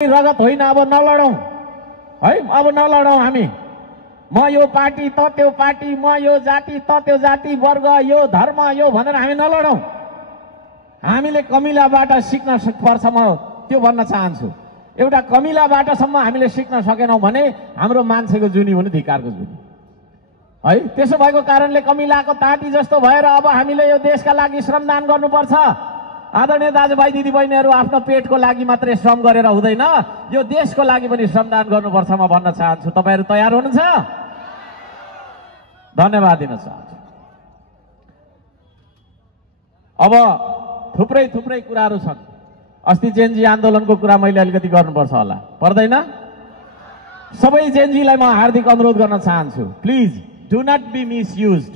रगत होइन, अब नलडौं है, अब नलडौं हामी। म यो पार्टी त त्यो पार्टी, म यो जाति त त्यो जाति, वर्ग यो धर्म यो भनेर हामी नलडौं। हामीले कमिलाबाट सिक्न पर्छ, म त्यो भन्न चाहन्छु। एउटा कमिलाबाटसम्म हामीले सिक्न सकेनौं भने हाम्रो मान्छेको जुनी हुनु धिक्कारको जुनी है। त्यसो भएको कारणले कमिलाको ताती जस्तो भएर अब हामीले यो देशका लागि श्रमदान गर्नुपर्छ। आदरणीय दाजुभाइ दिदीबहिनीहरू, आफ्नो पेटको लागि मात्रै श्रम गरेर हुँदैन, यो देशको लागि पनि श्रमदान गर्नुपर्छ म भन्न चाहन्छु। तपाईहरू तयार हुनुहुन्छ? धन्यवाद दिन चाहन्छु। अब थुप्रै कुराहरू छन्। अस्ति जेनजी आन्दोलनको कुरा मैले अलिकति गर्नुपर्छ होला, पर्दैन? सबै जेनजीलाई म हार्दिक अनुरोध गर्न चाहन्छु, please do not be misused,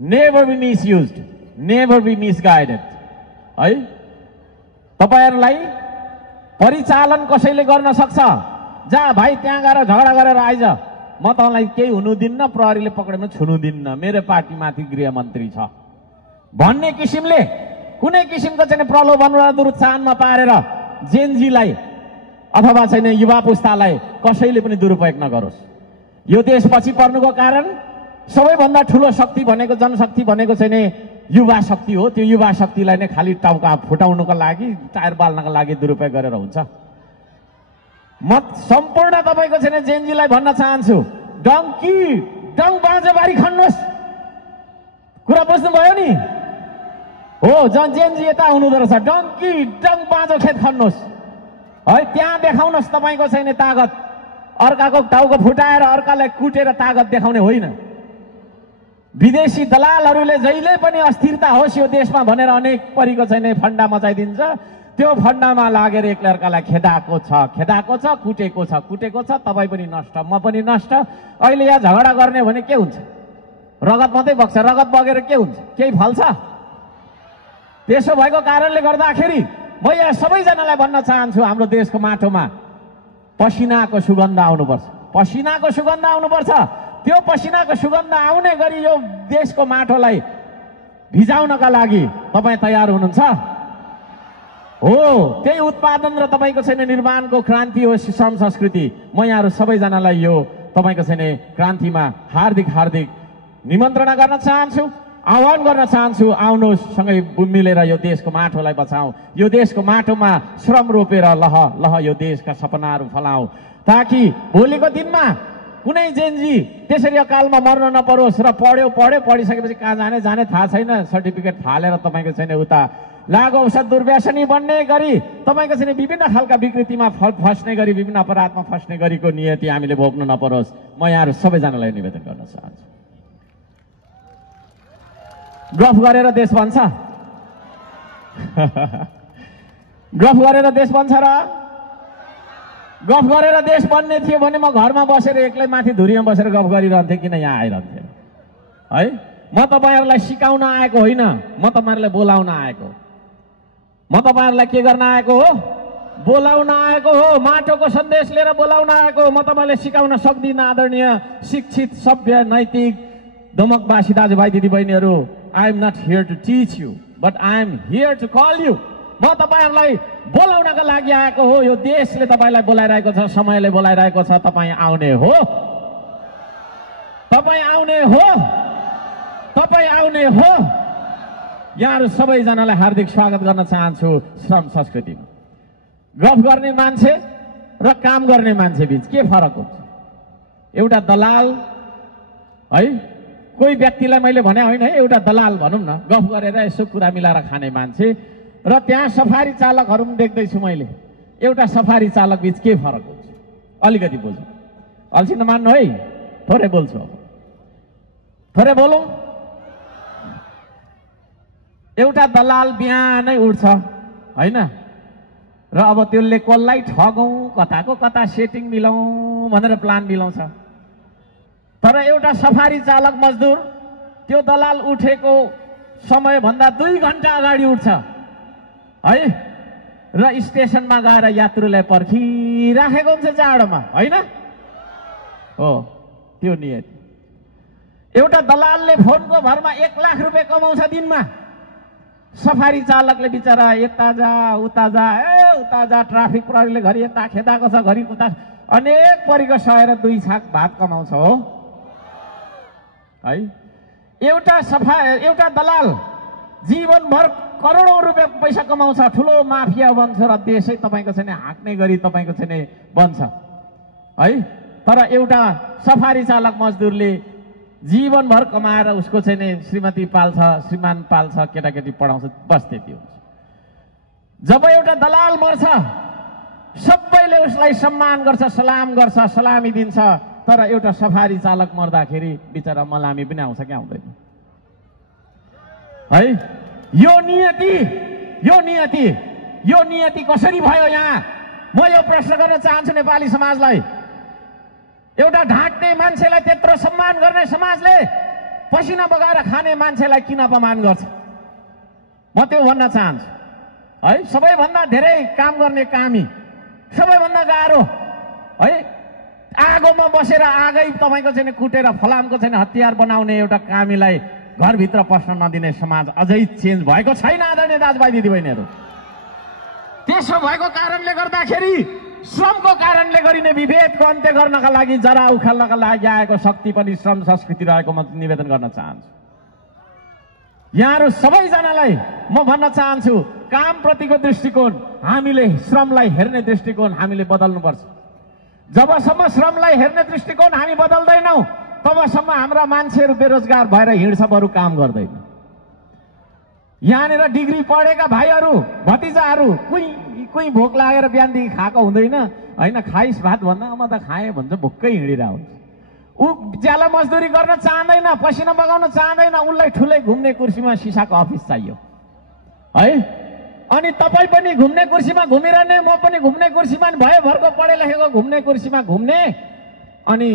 never be misused, never be misguided है। तपाईहरुलाई परिचालन कसैले गर्न सक्छ, जा भाइ त्यहाँ गएर झगडा गरेर आइज, म तँलाई केही हुनु दिन्न, प्रहरीले पक्रेर छुनु दिन्न, मेरो पार्टीमाथि गृहमन्त्री छ भन्ने किसिमले कुनै किसिमको चाहिँ प्रलोभन र दुरुत्साहनमा पारेर जेनजीलाई अथवा चाहिँ युवा पुस्तालाई कसैले पनि दुरुपयोग नगरोस्। यो देश पछि पर्नुको कारण सबैभन्दा ठूलो शक्ति भनेको, जनशक्ति भनेको चाहिँ युवा शक्ति हो। त्यो युवा शक्तिलाई नै खाली टाउका फुटाउनको लागि, टायर बाल्नको लागि दुरुपयोग गरेर हुन्छ। म सम्पूर्ण तपाईको चाहिँ जेनजीलाई भन्न चाहन्छु, डङ बाँझोबारी खन्नुहोस्। कुरा बुझ्नुभयो नि? हो, जेनजी यता हुनुहुँदो रहेछ, डङ बाँझो खेत खन्नुहोस् है। त्यहाँ देखाउनुहोस् तपाईको छैन तागत, अर्काको टाउको फुटाएर अर्कालाई कुटेर तागत देखाउने होइन। विदेशी दलालहरूले जहिले पनि अस्थिरता होस् यो देशमा भनेर अनेक परिको चाहिँ फन्डा मचाइदिन्छ। त्यो फन्डामा लागेर एक अर्कालाई खेदाएको छ, कुटेको छ। तपाईँ पनि नष्ट, म पनि नष्ट। अहिले यहाँ झगडा गर्ने भने के हुन्छ? रगत मात्रै बग्छ। रगत बगेर के हुन्छ? केही फल्छ? त्यसो भएको कारणले गर्दाखेरि म यहाँ सबैजनालाई भन्न चाहन्छु, हाम्रो देशको माटोमा पसिनाको सुगन्ध आउनुपर्छ, पसिनाको सुगन्ध आउनुपर्छ। त्यो पसिनाको सुगन्ध आउने गरी यो देशको माटोलाई भिजाउनका लागि तपाईँ तयार हुनुहुन्छ? हो, त्यही उत्पादन र तपाईको छैन निर्माणको क्रान्ति हो श्रम संस्कृति। म यहाँहरू सबैजनालाई यो तपाईको छैन क्रान्तिमा हार्दिक निमन्त्रणा गर्न चाहन्छु, आह्वान गर्न चाहन्छु। आउनुहोस्, सँगै मिलेर यो देशको माटोलाई बचाऊ, यो देशको माटोमा श्रम रोपेर लह यो देशका सपनाहरू फलाऊ, ताकि भोलिको दिनमा कुनै जेनजी त्यसरी अकालमा मर्न नपरोस्। र पढिसकेपछि कहाँ जाने थाहा छैन, सर्टिफिकेट फालेर तपाईँको छैन उता लागु औषध दुर्व्यसनी बन्ने गरी तपाईँको छैन विभिन्न खालका विकृतिमा फस्ने गरी, विभिन्न अपराधमा फस्ने गरीको नियति हामीले भोग्नु नपरोस्। म यहाँहरू सबैजनालाई निवेदन गर्न चाहन्छु। गफ गरेर देश बन्छ? गफ गरेर देश बन्छ र? गफ गरेर देश बन्ने थियो भने म घरमा बसेर एक्लै माथि धुरीमा बसेर गफ गरिरहन्थेँ, किन यहाँ आइरहन्थेँ है? म तपाईँहरूलाई सिकाउन आएको होइन, म तपाईँहरूलाई बोलाउन आएको। म तपाईँहरूलाई के गर्न आएको हो? बोलाउन आएको हो। माटोको सन्देश लिएर बोलाउन आएको हो। म तपाईँलाई सिकाउन सक्दिनँ आदरणीय शिक्षित सभ्य नैतिक दमकवासी दाजुभाइ दिदीबहिनीहरू। I am not here to teach you, but I am here to call you. म तपाईहरुलाई बोलाउनका लागि आएको हो। यो देशले तपाईलाई बोलाइरहेको छ, समयले बोलाइरहेको छ। तपाई आउने हो, तपाई आउने हो, तपाई आउने हो। यहाँहरु सबैजनालाई हार्दिक स्वागत गर्न चाहन्छु श्रम संस्कृतिमा। गफ गर्ने मान्छे र काम गर्ने मान्छे बीच के फरक हुन्छ? एउटा दलाल है, कोही व्यक्तिलाई मैले भने होइन है, एउटा दलाल भनौँ न, गफ गरेर यसो कुरा मिलाएर खाने मान्छे र त्यहाँ सफारी चालकहरू पनि देख्दैछु मैले। एउटा सफारी चालक बीच के फरक हुन्छ? अलिकति बुझ्नु, अल्छी नमान्नु है, थोरै बोल्छु, थोरै बोलौँ। एउटा दलाल बिहानै उठ्छ होइन, र अब त्यसले कसलाई ठगौँ, कताको कता सेटिङ मिलाउँ भनेर प्लान मिलाउँछ। तर एउटा सफारी चालक मजदुर त्यो दलाल उठेको समयभन्दा 2 घण्टा अगाडि उठ्छ है, र स्टेसनमा गएर यात्रुलाई पर्खिराखेको हुन्छ जाडोमा होइन? हो, त्यो नियति। एउटा दलालले फोनको भरमा 1 लाख रुपियाँ कमाउँछ दिनमा, सफारी चालकले बिचरा यता जा उता जा, उता जा, ट्राफिक प्रहरीले घरि यता खेदाको छ, घरि उता, अनेक परिको सहेर 2 छाक भात कमाउँछ हो है। एउटा दलाल जीवनभर करोडौं रुपियाँ पैसा कमाउँछ, ठुलो माफिया बन्छ र देशै तपाईँको चाहिँ हाँक्ने गरी तपाईँको चाहिँ बन्छ है। तर एउटा सफारी चालक मजदुरले जीवनभर कमाएर उसको चाहिँ श्रीमती पाल्छ, श्रीमान पाल्छ, केटाकेटी पढाउँछ, बस त्यति हुन्छ। जब एउटा दलाल मर्छ सबैले उसलाई सम्मान गर्छ, सलाम गर्छ, सलामी दिन्छ, तर एउटा सफारी चालक मर्दाखेरि बिचरा मलामी पनि आउँछ कि आउँदैन है। यो नियति कसरी भयो यहाँ? म यो प्रश्न गर्न चाहन्छु नेपाली समाजलाई। एउटा ढाक्ने मान्छेलाई त्यत्रो सम्मान गर्ने समाजले पसिना बगाएर खाने मान्छेलाई किन अपमान गर्छ? म त्यो भन्न चाहन्छु है। सबैभन्दा धेरै काम गर्ने कामी, सबैभन्दा गाह्रो है, आगोमा बसेर आगै तपाईँको चाहिँ कुटेर फलामको चाहिँ हतियार बनाउने एउटा कामीलाई घरभित्र पस्न नदिने समाज अझै चेन्ज भएको छैन आदरणीय दाजुभाइ दिदीबहिनीहरू। त्यसो भएको कारणले गर्दाखेरि श्रमको कारणले गरिने विभेदको अन्त्य गर्नका लागि, जरा उखाल्नका लागि आएको शक्ति पनि श्रम संस्कृति रहेको म निवेदन गर्न चाहन्छु। यहाँहरू सबैजनालाई म भन्न चाहन्छु, कामप्रतिको दृष्टिकोण, हामीले श्रमलाई हेर्ने दृष्टिकोण हामीले बदल्नुपर्छ। जबसम्म श्रमलाई हेर्ने दृष्टिकोण हामी बदल्दैनौँ तबसम्म हाम्रा मान्छेहरू बेरोजगार भएर हिँड्छ, बरु काम गर्दैन। यहाँनिर डिग्री पढेका भाइहरू भतिजाहरू कुही भोक लागेर बिहानदेखि खाएको हुँदैन होइन, खाइस भात भन्दा म त खाएँ भन्छ, भोक्कै हिँडिरहेको हुन्छ। ऊ ज्याला मजदुरी गर्न चाहँदैन, पसिना बगाउन चाहँदैन, उसलाई ठुलै घुम्ने कुर्सीमा सिसाको अफिस चाहियो है। अनि तपाईँ पनि घुम्ने कुर्सीमा घुमिरहने, म पनि घुम्ने कुर्सीमा, भयोभरको पढे लेखेको घुम्ने कुर्सीमा घुम्ने, अनि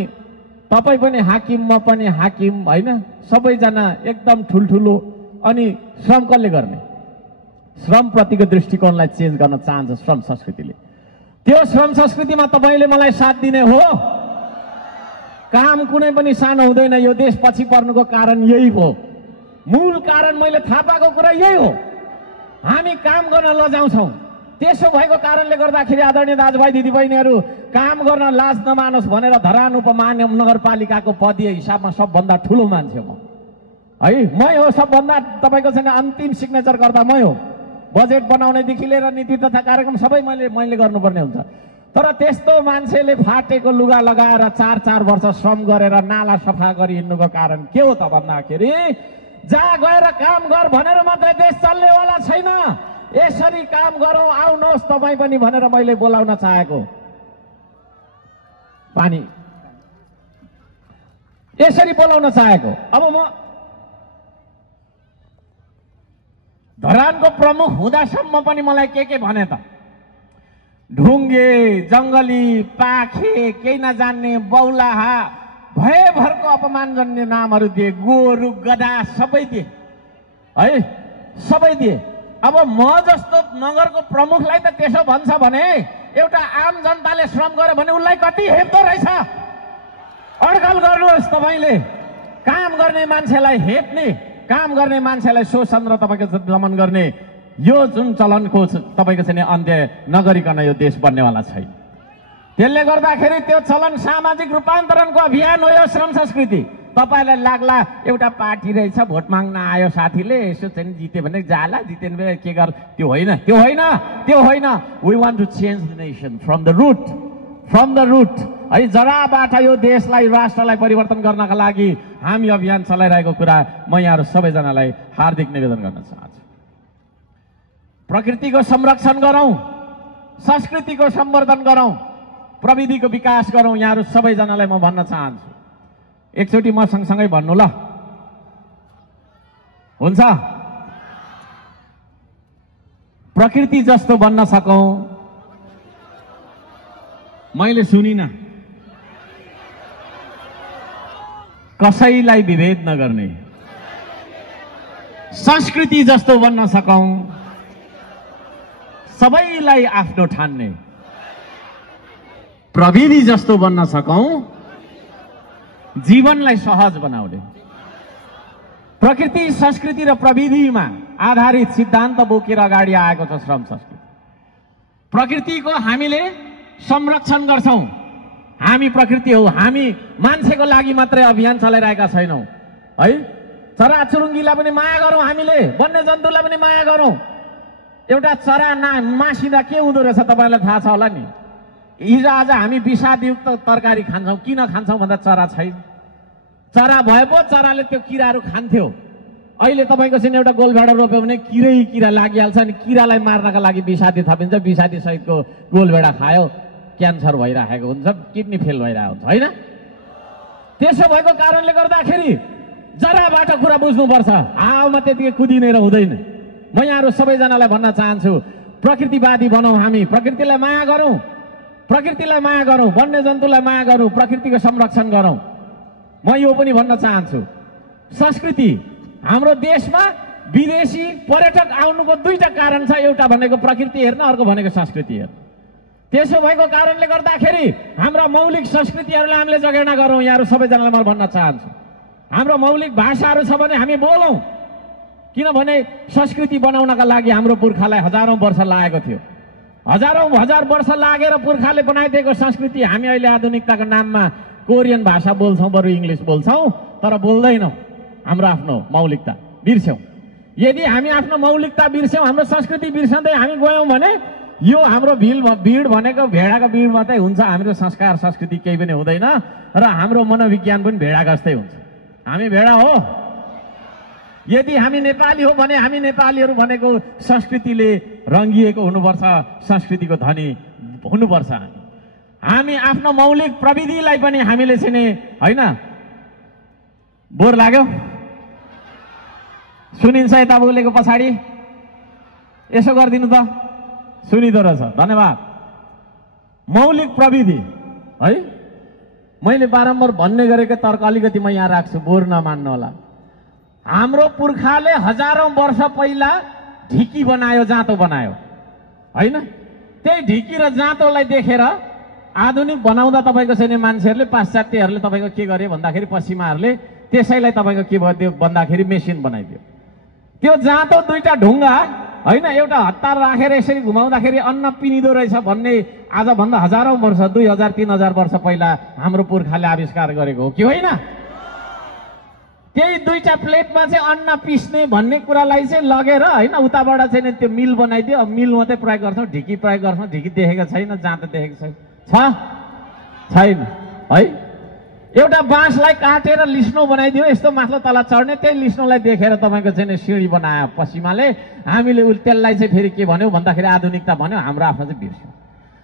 तपाईँ पनि हाकिम, म पनि हाकिम होइन, सबैजना एकदम ठुल्ठुलो। अनि श्रम कसले गर्ने? श्रमप्रतिको दृष्टिकोणलाई चेन्ज गर्न चाहन्छ श्रम संस्कृतिले। त्यो श्रम संस्कृतिमा तपाईँले मलाई साथ दिने हो। काम कुनै पनि सानो हुँदैन। यो देश पछि पर्नुको कारण यही हो, मूल कारण मैले थाहा पाएको कुरा यही हो। हामी काम गर्न लजाउँछौँ। त्यसो भएको कारणले गर्दाखेरि आदरणीय दाजुभाइ दिदीबहिनीहरू, काम गर्न लाज नमानोस् भनेर धरान उपमहानगर नगरपालिकाको पदीय हिसाबमा सबभन्दा ठुलो मान्छे म है। मै हो सबभन्दा, तपाईँको चाहिँ अन्तिम सिग्नेचर गर्दा मै हो। बजेट बनाउनेदेखि लिएर नीति तथा कार्यक्रम सबै मैले गर्नुपर्ने हुन्छ। तर त्यस्तो मान्छेले फाटेको लुगा लगाएर 4-4 वर्ष श्रम गरेर नाला सफा गरी हिँड्नुको कारण के हो त भन्दाखेरि, जहाँ गएर काम गर भनेर मात्रै देश चल्नेवाला छैन। यसरी काम गरौँ, आउनुहोस् तपाईँ पनि भनेर मैले बोलाउन चाहेको। पानी यसरी बोलाउन चाहेको। अब म धरानको प्रमुख हुँदासम्म पनि मलाई के भने त, ढुङ्गे, जङ्गली, पाखे, केही नजान्ने, बौलाहा, भयभरको अपमानजन्य नामहरू दिए। गोरु, गधा सबै दिए है, सबै दिए। अब म जस्तो नगरको प्रमुखलाई त त्यसो भन्छ भने एउटा आम जनताले श्रम गर्यो भने उसलाई कति हेप्दो रहेछ। अड्कल गर्नुहोस् तपाईँले। काम गर्ने मान्छेलाई हेप्ने, काम गर्ने मान्छेलाई शोषण र तपाईँको दमन गर्ने यो जुन चलनको तपाईँको चाहिँ अन्त्य नगरिकन यो देश बन्नेवाला छैन। त्यसले गर्दाखेरि त्यो चलन सामाजिक रूपान्तरणको अभियान हो यो श्रम संस्कृति। तपाईँलाई लाग्ला एउटा पार्टी रहेछ, भोट माग्न आयो साथीले, यसो चाहिँ जित्यो भने जाला, जितेन भने के गर, त्यो होइन, त्यो होइन, त्यो होइन। We want to change the nation from the root, from the root है। जराबाट यो देशलाई, राष्ट्रलाई परिवर्तन गर्नका लागि हामी अभियान चलाइरहेको कुरा म यहाँहरू सबैजनालाई हार्दिक निवेदन गर्न चाहन्छु। प्रकृतिको संरक्षण गरौँ, संस्कृतिको सम्वर्धन गरौँ, प्रविधिको विकास गरौँ। यहाँहरू सबैजनालाई म भन्न चाहन्छु, एकचोटि म सँगसँगै भन्नु ल, हुन्छ? प्रकृति जस्तो बन्न सकौँ। मैले सुनिन, कसैलाई विभेद नगर्ने, संस्कृति जस्तो बन्न सकौँ, सबैलाई आफ्नो ठान्ने, प्रविधि जस्तो बन्न सकौँ, जीवनलाई सहज बनाउने, प्रकृति संस्कृति र प्रविधिमा आधारित सिद्धान्त बोकेर अगाडि आएको छ श्रम संस्कृति। प्रकृतिको हामीले संरक्षण गर्छौं। हामी प्रकृति हौ, हामी मान्छेको लागि मात्रै अभियान चलाइरहेका छैनौं है। चराचुरुङ्गीलाई पनि माया गरौँ, हामीले वन्यजन्तुलाई पनि माया गरौँ। एउटा चरा मासिँदा के हुँदो रहेछ तपाईलाई थाहा छ होला नि। हिजो आज हामी विषादयुक्त तरकारी खान्छौं। किन खान्छौं भन्दा चरा छैन। चरा भए पो चराले त्यो किराहरू खान्थ्यो। अहिले तपाईको चाहिँ एउटा गोलभेडा रोप्यो भने किरा लागिहाल्छ नि। किरालाई मार्नका लागि विषादी थपिन्छ। विषादी सहितको गोलभेडा खायो, क्यान्सर भइरहेको हुन्छ, किडनी फेल भइरहेको हुन्छ हैन। त्यसो भएको कारणले गर्दाखेरि जराबाट कुरा बुझ्नुपर्छ। हावामा त्यतिकै कुदिनेर हुँदैन। म यहाँहरू सबैजनालाई भन्न चाहन्छु, प्रकृतिवादी बनौँ। हामी प्रकृतिलाई माया गरौँ, प्रकृतिलाई माया गरौँ, वन्यजन्तुलाई माया गरौँ, प्रकृतिको संरक्षण गरौँ। म यो पनि भन्न चाहन्छु, संस्कृति हाम्रो देशमा विदेशी पर्यटक आउनुको दुईटा कारण छ। एउटा भनेको प्रकृति हेर्न, अर्को भनेको संस्कृति हेर्न। त्यसो भएको कारणले गर्दाखेरि हाम्रा मौलिक संस्कृतिहरूलाई हामीले जगेर्ना गरौँ। यहाँहरू सबैजनालाई म भन्न चाहन्छु, हाम्रो मौलिक भाषाहरू छ भने हामी बोलौँ। किनभने संस्कृति बनाउनका लागि हाम्रो पुर्खालाई हजारौं वर्ष लागेको थियो। हजार वर्ष लागेर पुर्खाले बनाइदिएको संस्कृति हामी अहिले आधुनिकताको नाममा कोरियन भाषा बोल्छौं, बरु इङ्ग्लिस बोल्छौं, तर बोल्दैनौं हाम्रो आफ्नो मौलिकता बिर्स्यौं। यदि हामी आफ्नो मौलिकता बिर्स्यौं, हाम्रो संस्कृति बिर्सँदै हामी गयौं भने यो हाम्रो भिड भनेको भेडाको भिड मात्रै हुन्छ। हाम्रो संस्कार संस्कृति केही पनि हुँदैन र हाम्रो मनोविज्ञान पनि भेडा जस्तै हुन्छ। हामी भेडा हो। यदि हामी नेपाली हो भने हामी नेपालीहरू भनेको संस्कृतिले रङ्गिएको हुनुपर्छ, संस्कृतिको धनी हुनुपर्छ। हामी आफ्नो मौलिक प्रविधिलाई पनि हामीले चाहिँ हैन। बोर लाग्यो? सुनिन्छ यता बोलेको पछाडि? यसो गरिदिनु त, सुनिदो रहेछ। धन्यवाद। मौलिक प्रविधि है, मैले बारम्बार भन्ने गरेको तर्क अलिकति म यहाँ राख्छु, बोर नमान्नु होला। हाम्रो पुर्खाले हजारौं वर्ष पहिला ढिकी बनायो, जाँतो बनायो हैन। त्यही ढिकी र जाँतोलाई देखेर आधुनिक बनाउँदा तपाईको चाहिँ मान्छेहरूले, पाश्चात्यहरूले तपाईको के गर्यो भन्दाखेरि, पश्चिमाहरूले त्यसैलाई तपाईको के भयो भन्दाखेरि मेसिन बनाइदियो। त्यो जाँतो दुईटा ढुङ्गा हैन, एउटा हतार राखेर यसरी घुमाउँदाखेरि अन्न पिनिदो रहेछ भन्ने आजभन्दा हजारौं वर्ष, 2000-3000 वर्ष पहिला हाम्रो पुर्खाले आविष्कार गरेको हो कि होइन? त्यही दुईटा प्लेटमा चाहिँ अन्न पिस्ने भन्ने कुरालाई चाहिँ लगेर हैन उताबाट चाहिँ त्यो मिल बनाइदियो। अब मिल मात्रै प्रयोग गर्छौँ, ढिकी प्रयोग गर्छौँ। ढिकी देखेको छैन, जाँतो देखेको छैन, छैन है। एउटा बाँसलाई काटेर लिस्नो बनाइदियो, यस्तो माथि तल चढ्ने। त्यही लिस्नोलाई देखेर तपाईँको चाहिँ सिँढी बनायो पश्चिमाले। हामीले त्यसलाई चाहिँ फेरि के भन्यो भन्दाखेरि आधुनिकता भन्यो। हाम्रो आफ्नो चाहिँ बिर्स्यौँ।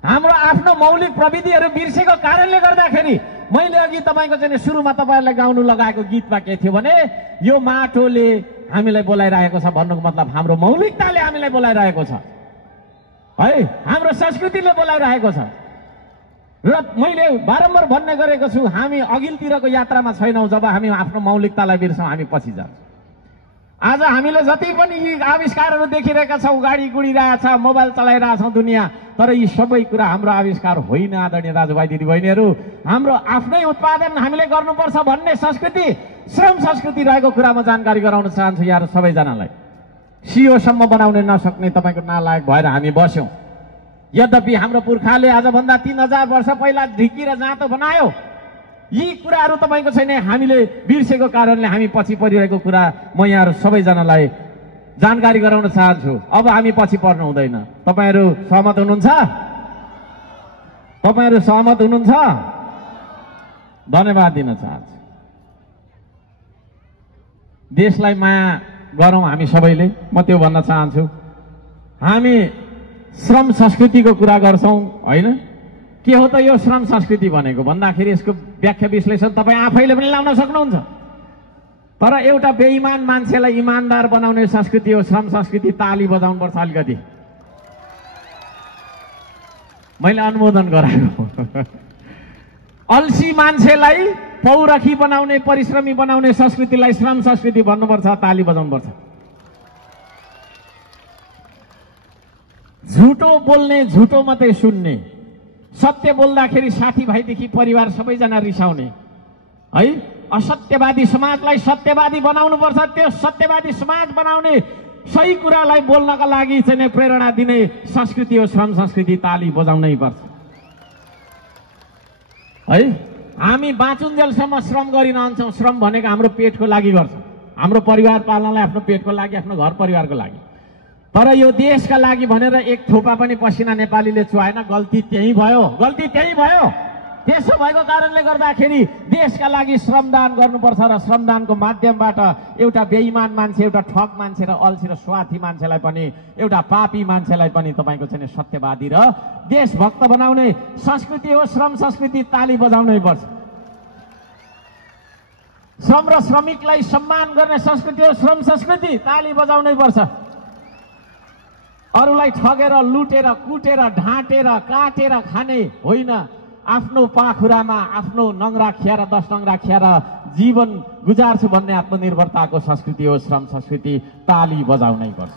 हाम्रो आफ्नो मौलिक प्रविधिहरू बिर्सेको कारणले गर्दाखेरि मैले अघि तपाईँको चाहिँ सुरुमा तपाईँहरूलाई गाउनु लगाएको गीतमा के थियो भने, यो माटोले हामीलाई बोलाइरहेको छ भन्नुको मतलब हाम्रो मौलिकताले हामीलाई बोलाइरहेको छ है, हाम्रो संस्कृतिले बोलाइरहेको छ। र मैले बारम्बार भन्ने गरेको छु, हामी अघिल्तिरको यात्रामा छैनौँ। जब हामी आफ्नो मौलिकतालाई बिर्सौँ हामी पछि जान्छौँ। आज हामीले जति पनि यी आविष्कारहरू देखिरहेका छौँ, गाडी गुडिरहेछ, मोबाइल चलाइरहेछौँ दुनियाँ, तर यी सबै कुरा हाम्रो आविष्कार होइन। आदरणीय दाजुभाइ दिदीबहिनीहरू, हाम्रो आफ्नै उत्पादन हामीले गर्नुपर्छ भन्ने संस्कृति, श्रम संस्कृति रहेको कुरा म जानकारी गराउन चाहन्छु यहाँहरू सबैजनालाई। सिओसम्म बनाउन नसक्ने तपाईँको नालायक भएर हामी बस्यौँ। यद्यपि हाम्रो पुर्खाले आजभन्दा 3000 वर्ष पहिला ढिकी र जाँतो बनायो। यी कुराहरू तपाईँको छैन, हामीले बिर्सेको कारणले हामी पछि परिरहेको कुरा म यहाँहरू सबैजनालाई जानकारी गराउन चाहन्छु। अब हामी पछि पर्नु हुँदैन। तपाईँहरू सहमत हुनुहुन्छ? तपाईँहरू सहमत हुनुहुन्छ? धन्यवाद दिन चाहन्छु। देशलाई माया गरौँ हामी सबैले, म त्यो भन्न चाहन्छु। हामी श्रम संस्कृतिको कुरा गर्छौं हैन। के हो त यो श्रम संस्कृति भनेको भन्दाखेरि यसको व्याख्या विश्लेषण तपाईँ आफैले पनि लाउन सक्नुहुन्छ। तर एउटा बेइमान मान्छेलाई इमानदार बनाउने संस्कृति हो श्रम संस्कृति। ताली बजाउनु पर्छ अलिकति। मैले अनुमोदन गराएको। अल्सी मान्छेलाई पौरखी बनाउने, परिश्रमी बनाउने संस्कृतिलाई श्रम संस्कृति भन्नुपर्छ, ताली बजाउनुपर्छ। झुटो बोल्ने, झुटो मात्रै सुन्ने, सत्य बोल्दाखेरि साथीभाइदेखि परिवार सबैजना रिसाउने है, असत्यवादी समाजलाई सत्यवादी बनाउनुपर्छ। त्यो सत्यवादी समाज बनाउने सही कुरालाई बोल्नका लागि चाहिँ प्रेरणा दिने संस्कृति हो श्रम संस्कृति। ताली बजाउनै पर्छ है। हामी बाँचुन्जेलसम्म श्रम गरिरहन्छौँ। श्रम भनेको हाम्रो पेटको लागि गर्छौँ, हाम्रो परिवार पाल्नलाई, आफ्नो पेटको लागि, आफ्नो घर परिवारको लागि। तर यो देशका लागि भनेर एक थोपा पनि पसिना नेपालीले चुहाएन। गल्ती त्यही भयो, गल्ती त्यही भयो। त्यसो भएको कारणले गर्दाखेरि देशका लागि श्रमदान गर्नुपर्छ र श्रमदानको माध्यमबाट एउटा बेइमान मान्छे, एउटा ठग मान्छे र अल्छी र स्वार्थी मान्छेलाई पनि, एउटा पापी मान्छेलाई पनि तपाईँको चाहिँ सत्यवादी र देशभक्त बनाउने संस्कृति हो श्रम संस्कृति। ताली बजाउनै पर्छ। श्रम र श्रमिकलाई सम्मान गर्ने संस्कृति हो श्रम संस्कृति। ताली बजाउनै पर्छ। अरूलाई ठगेर, लुटेर, कुटेर, ढाँटेर, काटेर खाने होइन। आफ्नो पाखुरामा आफ्नो नङ्ग्रा खियाएर 10 नङ्ग्रा खियाएर जीवन गुजार्छु भन्ने आत्मनिर्भरताको संस्कृति हो श्रम संस्कृति। ताली बजाउनै पर्छ।